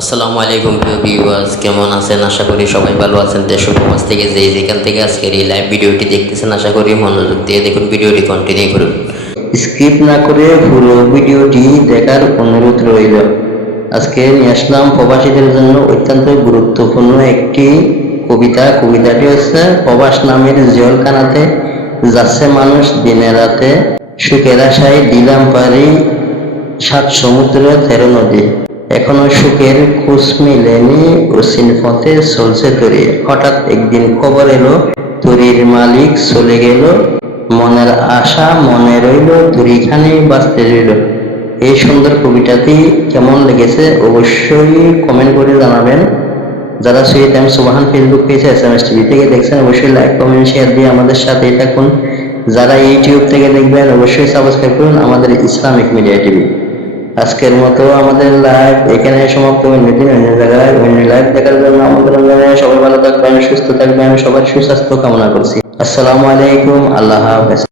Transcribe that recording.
আসসালামু আলাইকুম প্রিয় ভিউয়ার্স কেমন আছেন? আশা করি সবাই ভালো আছেন। দেশ ও প্রবাস থেকে যে যেখান থেকে আজকের এই লাইভ ভিডিওটি দেখতেছেন, আশা করি মনোযোগ দিয়ে দেখুন ভিডিওটি কন্টিনিউ করুন। স্কিপ না করে পুরো ভিডিওটি দেখার অনুরোধ রইল। আজকে নিয়ে আসলাম প্রবাসীদের জন্য অত্যন্ত গুরুত্বপূর্ণ একটি কবিতা। কবিতাটি হচ্ছে, প্রবাস নামের জলকানাতে যাচ্ছে মানুষ দিনে রাতে। সুখের আশায় দিলাম পারি সাত সমুদ্র তেরো নদী। এখনও সুখের খোঁজ মিলেনি অসীন পথে চলছে তরি হঠাৎ একদিন খবর এলো তরির মালিক চলে গেল। মনের আশা মনে রইল তরিখানে বাঁচতে রইল। এই সুন্দর কবিতাটি কেমন লেগেছে অবশ্যই কমেন্ট করে জানাবেন। যারা সৈয়দ এম সুবাহান ফেসবুক পেজে এস এম এস টিভি থেকে দেখছেন, অবশ্যই লাইক কমেন্ট শেয়ার দিয়ে আমাদের সাথেই থাকুন। যারা ইউটিউব থেকে দেখবেন, অবশ্যই সাবস্ক্রাইব করুন আমাদের ইসলামিক মিডিয়া টিভি আজকের মতো আমাদের লাইভ এখানে সমাপ্ত। অন্য দিন, অন্য জায়গায়, অন্য লাইভ দেখার জন্য আমাদের জানাই সবাই ভালো থাকবেন, সুস্থ থাকবেন, সবার সুস্বাস্থ্য কামনা করছি। আসসালামু আলাইকুম, আল্লাহ হাফেজ।